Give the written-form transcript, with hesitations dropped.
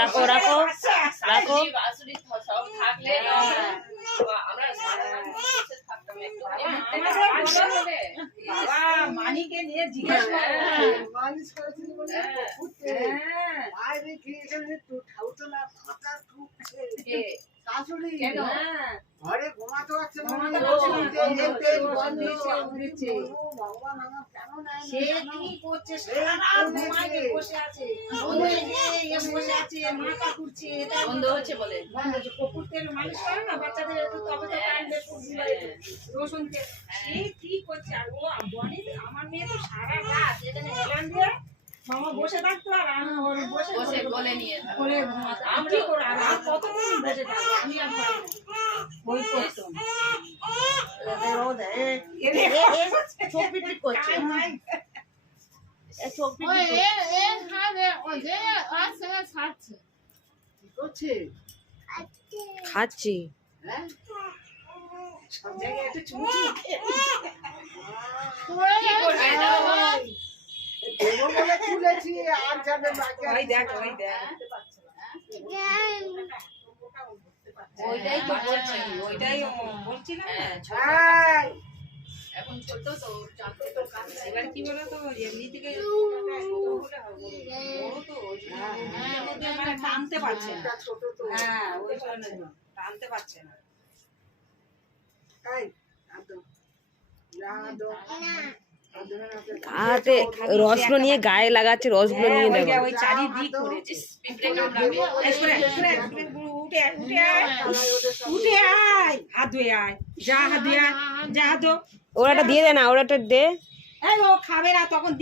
রাখো রাখো রাখো। মানিকে নিয়ে জিজ্ঞেস ঘরে ঘুমাতে পারছে না, সে কি করছে সারা রাত ঘুমায়নি, বসে আছে বসে আছে মাথা ঘুরছে। বন্ধ হচ্ছে বলে কপুর তেল মালিশ করে না বাচ্চাদের, একটু তবে তো কাটবে রসুন তেল। সে কি করছে আর ও বনে আমার মেয়ে তো সারা রাত এখানে হেলান দিয়ে মামা বসে থাকতো আর আমি ওর বসে বসে কোলে নিয়ে করে ঘুমাতো। আমি কি করে আর কতদিন বসে থাকবো, আমি আর পারি না। ওই করতাম চোখ পিটপিট করছে, চোখ পিটপিট করছে। খাচ্ছি। সব জায়গায় একটু চুমু কি করবে এটা বাবা? দেবো বলে তুলেছি, আর যাবে বাকি আর ওই দেখ ওই দেখ ওইটাই তো বলছি, ওইটাই বলছিলাম না। হ্যাঁ, এখন ছোট তো জানতে তো কাছে। এবার কি বলো তো এমনি থেকে মানে টানতে পারছে না। ছোট তো। হ্যাঁ ওই জন্য টানতে পারছে না। এই, আদো। যা আদো। আদো না তো। হাতে রসগুলো নিয়ে গায়ে লাগাচ্ছে, রসগুলো নিয়ে ওই দেখো। ওই চারিদিক করেছে। পিঁপড়ে কামড়াবে। উঠে আয়, হাত ধুয়ে আয়, যা হাত ধুয়ে আয়, যা হাত ধো। ওরা একটা দিয়ে দে না, ওরা একটা দে। এই ও খাবে না তখন